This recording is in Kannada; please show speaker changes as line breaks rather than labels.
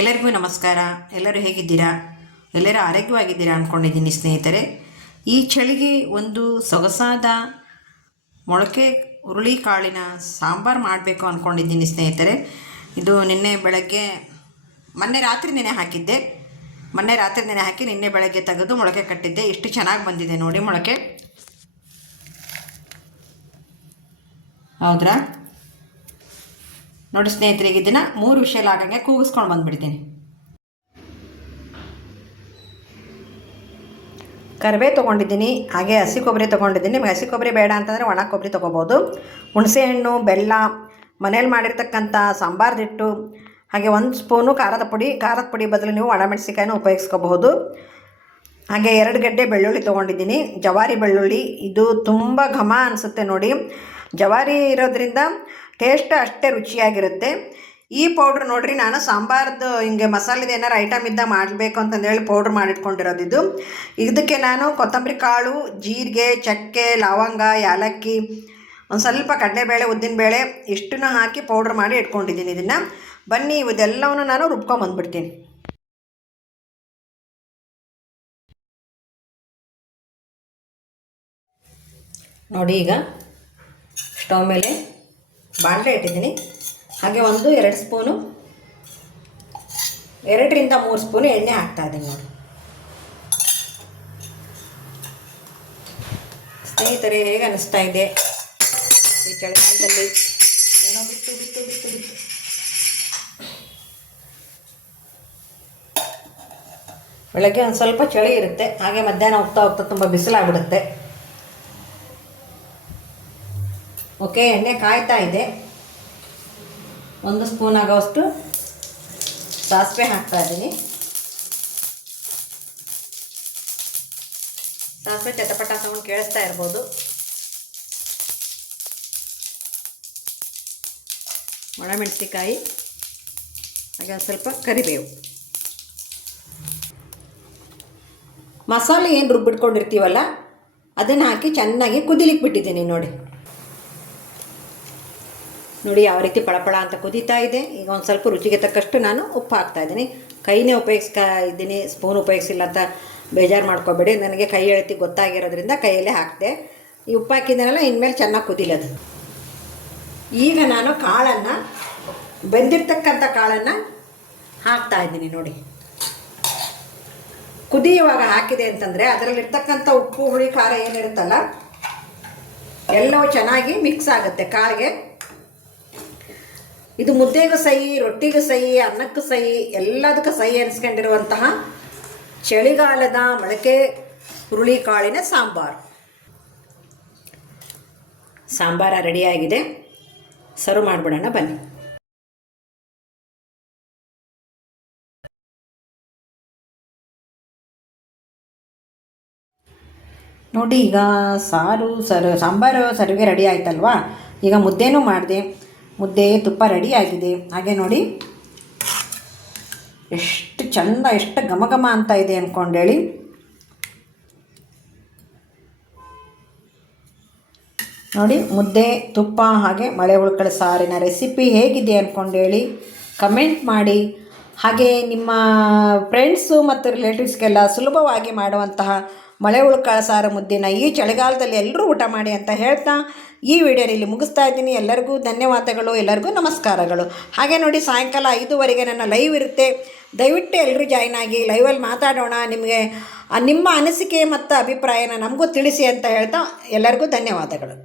ಎಲ್ಲರಿಗೂ ನಮಸ್ಕಾರ. ಎಲ್ಲರೂ ಹೇಗಿದ್ದೀರಾ? ಎಲ್ಲರೂ ಆರೋಗ್ಯವಾಗಿದ್ದೀರಾ ಅಂದ್ಕೊಂಡಿದ್ದೀನಿ ಸ್ನೇಹಿತರೆ. ಈ ಚಳಿಗೆ ಒಂದು ಸೊಗಸಾದ ಮೊಳಕೆ ಹುರುಳಿ ಕಾಳಿನ ಸಾಂಬಾರು ಮಾಡಬೇಕು ಅಂದ್ಕೊಂಡಿದ್ದೀನಿ ಸ್ನೇಹಿತರೆ. ಇದು ನಿನ್ನೆ ಬೆಳಗ್ಗೆ, ಮೊನ್ನೆ ರಾತ್ರಿ ನೆನೆ ಹಾಕಿದ್ದೆ. ಮೊನ್ನೆ ರಾತ್ರಿ ನೆನೆ ಹಾಕಿ ನಿನ್ನೆ ಬೆಳಗ್ಗೆ ತೆಗೆದು ಮೊಳಕೆ ಕಟ್ಟಿದ್ದೆ. ಇಷ್ಟು ಚೆನ್ನಾಗಿ ಬಂದಿದೆ ನೋಡಿ ಮೊಳಕೆ. ಹೌದ್ರಾ? ನೋಡಿ ಸ್ನೇಹಿತರಿಗೆ ಇದನ್ನು ಮೂರು ವಿಷಯ ಆಗಂಗೆ ಕೂಗಿಸ್ಕೊಂಡು ಬಂದುಬಿಡ್ತೀನಿ. ಕರಿಬೇ ತೊಗೊಂಡಿದ್ದೀನಿ, ಹಾಗೆ ಹಸಿ ಕೊಬ್ಬರಿ ತೊಗೊಂಡಿದ್ದೀನಿ. ನಿಮಗೆ ಹಸಿ ಕೊಬ್ಬರಿ ಬೇಡ ಅಂತಂದರೆ ಒಣ ಕೊಬ್ಬರಿ ತೊಗೋಬೋದು. ಹುಣಸೆಹಣ್ಣು, ಬೆಲ್ಲ ಮನೇಲಿ ಮಾಡಿರ್ತಕ್ಕಂಥ ಸಾಂಬಾರ್ದಿಟ್ಟು ಹಾಗೆ ಒಂದು ಸ್ಪೂನು ಖಾರದ ಪುಡಿ. ಖಾರದ ಪುಡಿ ಬದಲು ನೀವು ಒಣಮೆಣಸಿಕಾಯನ್ನು ಉಪಯೋಗಿಸ್ಕೋಬಹುದು. ಹಾಗೆ ಎರಡು ಗಡ್ಡೆ ಬೆಳ್ಳುಳ್ಳಿ ತೊಗೊಂಡಿದ್ದೀನಿ. ಜವಾರಿ ಬೆಳ್ಳುಳ್ಳಿ, ಇದು ತುಂಬ ಘಮ ಅನಿಸುತ್ತೆ ನೋಡಿ. ಜವಾರಿ ಇರೋದ್ರಿಂದ ಟೇಸ್ಟ್ ಅಷ್ಟೇ ರುಚಿಯಾಗಿರುತ್ತೆ. ಈ ಪೌಡ್ರ್ ನೋಡ್ರಿ, ನಾನು ಸಾಂಬಾರ್ದು ಹಿಂಗೆ ಮಸಾಲೆದು ಏನಾರು ಐಟಮ್ ಇದ್ದ ಮಾಡಬೇಕು ಅಂತಂದೇಳಿ ಪೌಡ್ರ್ ಮಾಡಿಟ್ಕೊಂಡಿರೋದು ಇದು. ಇದಕ್ಕೆ ನಾನು ಕೊತ್ತಂಬರಿ ಕಾಳು, ಜೀರಿಗೆ, ಚಕ್ಕೆ, ಲವಂಗ, ಯಾಲಕ್ಕಿ, ಒಂದು ಸ್ವಲ್ಪ ಕಡಲೆಬೇಳೆ, ಉದ್ದಿನಬೇಳೆ ಇಷ್ಟನ್ನು ಹಾಕಿ ಪೌಡ್ರ್ ಮಾಡಿ ಇಟ್ಕೊಂಡಿದ್ದೀನಿ ಇದನ್ನು. ಬನ್ನಿ ಇದೆಲ್ಲವನ್ನು ನಾನು ರುಬ್ಕೊಂಬಂದ್ಬಿಡ್ತೀನಿ ನೋಡಿ ಈಗ, ಸ್ಟವ್ ಮೇಲೆ ಬಾಣಲೆ ಇಟ್ಟಿದ್ದೀನಿ. ಹಾಗೆ ಒಂದು, ಎರಡು ಸ್ಪೂನು, ಎರಡರಿಂದ ಮೂರು ಸ್ಪೂನು ಎಣ್ಣೆ ಹಾಕ್ತಾ ಇದ್ದೀನಿ ನೋಡಿ. ಸ್ನೇಹಿತರೆ, ಹೇಗೆ ಅನ್ನಿಸ್ತಾ ಇದೆ? ಈ ಚಳಿಗಾಲದಲ್ಲಿ ಏನೋ ಬಿಟ್ಟು ಬಿಟ್ಟು ಬಿಟ್ಟು ಬಿಟ್ಟು ಬೆಳಗ್ಗೆ ಒಂದು ಸ್ವಲ್ಪ ಚಳಿ ಇರುತ್ತೆ. ಹಾಗೆ ಮಧ್ಯಾಹ್ನ ಹೋಗ್ತಾ ಹೋಗ್ತಾ ತುಂಬ ಬಿಸಿಲಾಗ್ಬಿಡುತ್ತೆ. ಓಕೆ, ಎಣ್ಣೆ ಕಾಯ್ತಾ ಇದೆ. ಒಂದು ಸ್ಪೂನ್ ಆಗೋಷ್ಟು ಸಾಸಿವೆ ಹಾಕ್ತಾ ಇದ್ದೀನಿ. ಸಾಸಿವೆ ಚಟಪಟ ತಗೊಂಡು ಕೇಳಿಸ್ತಾ ಇರ್ಬೋದು. ಒಣಮೆಣಸಿಕಾಯಿ ಹಾಗೆ ಒಂದು ಸ್ವಲ್ಪ ಕರಿಬೇವು. ಮಸಾಲೆ ಏನು ರುಬ್ಬಿಟ್ಕೊಂಡಿರ್ತೀವಲ್ಲ, ಅದನ್ನು ಹಾಕಿ ಚೆನ್ನಾಗಿ ಕುದಿಲಿಕ್ಕೆ ಬಿಟ್ಟಿದ್ದೀನಿ ನೋಡಿ. ನೋಡಿ ಯಾವ ರೀತಿ ಪಳಪಳ ಅಂತ ಕುದೀತಾ ಇದೆ. ಈಗ ಒಂದು ಸ್ವಲ್ಪ ರುಚಿಗೆ ತಕ್ಕಷ್ಟು ನಾನು ಉಪ್ಪು ಹಾಕ್ತಾ ಇದ್ದೀನಿ. ಕೈನೇ ಉಪಯೋಗಿಸ್ತಾ ಇದ್ದೀನಿ ಸ್ಪೂನ್ ಉಪಯೋಗಿಸಿಲ್ಲ ಅಂತ ಬೇಜಾರು ಮಾಡ್ಕೋಬೇಡಿ. ನನಗೆ ಕೈ ಎಳತಿ ಗೊತ್ತಾಗಿರೋದ್ರಿಂದ ಕೈಯಲ್ಲೇ ಹಾಕಿದೆ. ಈ ಉಪ್ಪು ಹಾಕಿದ್ದೀನಲ್ಲ, ಇನ್ಮೇಲೆ ಚೆನ್ನಾಗಿ ಕುದಿಲದು ಈಗ ನಾನು ಕಾಳನ್ನು, ಬೆಂದಿರ್ತಕ್ಕಂಥ ಕಾಳನ್ನು ಹಾಕ್ತಾ ಇದ್ದೀನಿ ನೋಡಿ. ಕುದಿಯುವಾಗ ಹಾಕಿದೆ ಅಂತಂದರೆ ಅದರಲ್ಲಿರ್ತಕ್ಕಂಥ ಉಪ್ಪು, ಹುಳಿ, ಖಾರ ಏನಿರುತ್ತಲ್ಲ, ಎಲ್ಲವೂ ಚೆನ್ನಾಗಿ ಮಿಕ್ಸ್ ಆಗುತ್ತೆ. ಕಾಳಿಗೆ ಇದು ಮುದ್ದೆಗೂ ಸಹಿ, ರೊಟ್ಟಿಗೂ ಸಹಿ, ಅನ್ನಕ್ಕೂ ಸಹಿ, ಎಲ್ಲದಕ್ಕೂ ಸಹಿ ಅನಿಸ್ಕೊಂಡಿರುವಂತಹ ಚಳಿಗಾಲದ ಮೊಳಕೆ ಹುರುಳಿ ಕಾಳಿನ ಸಾಂಬಾರು. ಸಾಂಬಾರ ರೆಡಿಯಾಗಿದೆ. ಸರ್ವ್ ಮಾಡಿಬಿಡೋಣ, ಬನ್ನಿ. ನೋಡಿ, ಈಗ ಸಾರು, ಸರ್, ಸಾಂಬಾರು ಸರ್ವೇ ರೆಡಿ ಆಯ್ತಲ್ವಾ? ಈಗ ಮುದ್ದೆನೂ ಮಾಡಿದೆ. ಮುದ್ದೆ ತುಪ್ಪ ರೆಡಿ ಆಗಿದೆ. ಹಾಗೆ ನೋಡಿ. ಎಷ್ಟು ಚಂದ, ಎಷ್ಟು ಘಮ ಅಂತ ಇದೆ ಅಂದ್ಕೊಂಡೇಳಿ ನೋಡಿ, ಮುದ್ದೆ, ತುಪ್ಪ ಹಾಗೆ ಮಳೆ ಉಳ್ಕಳ ಸಾರಿನ ರೆಸಿಪಿ ಹೇಗಿದೆ ಅಂದ್ಕೊಂಡೇಳಿ ಕಮೆಂಟ್ ಮಾಡಿ. ಹಾಗೆ ನಿಮ್ಮ ಫ್ರೆಂಡ್ಸು ಮತ್ತು ರಿಲೇಟಿವ್ಸ್ಗೆಲ್ಲ ಸುಲಭವಾಗಿ ಮಾಡುವಂತಹ ಮಳೆ ಉಳ್ಕಾಳ ಸಾರು ಮುದ್ದಿನ ಈ ಚಳಿಗಾಲದಲ್ಲಿ ಎಲ್ಲರೂ ಊಟ ಮಾಡಿ ಅಂತ ಹೇಳ್ತಾ ಈ ವಿಡಿಯೋನ ಇಲ್ಲಿ ಮುಗಿಸ್ತಾ ಇದ್ದೀನಿ. ಎಲ್ಲರಿಗೂ ಧನ್ಯವಾದಗಳು, ಎಲ್ಲರಿಗೂ ನಮಸ್ಕಾರಗಳು. ಹಾಗೆ ನೋಡಿ ಸಾಯಂಕಾಲ ಐದುವರೆಗೆ ನನ್ನ ಲೈವ್ ಇರುತ್ತೆ. ದಯವಿಟ್ಟು ಎಲ್ಲರೂ ಜಾಯ್ನ್ ಆಗಿ ಲೈವಲ್ಲಿ ಮಾತಾಡೋಣ. ನಿಮಗೆ ನಿಮ್ಮ ಅನಿಸಿಕೆ ಮತ್ತು ಅಭಿಪ್ರಾಯನ ನಮಗೂ ತಿಳಿಸಿ ಅಂತ ಹೇಳ್ತಾ ಎಲ್ಲರಿಗೂ ಧನ್ಯವಾದಗಳು.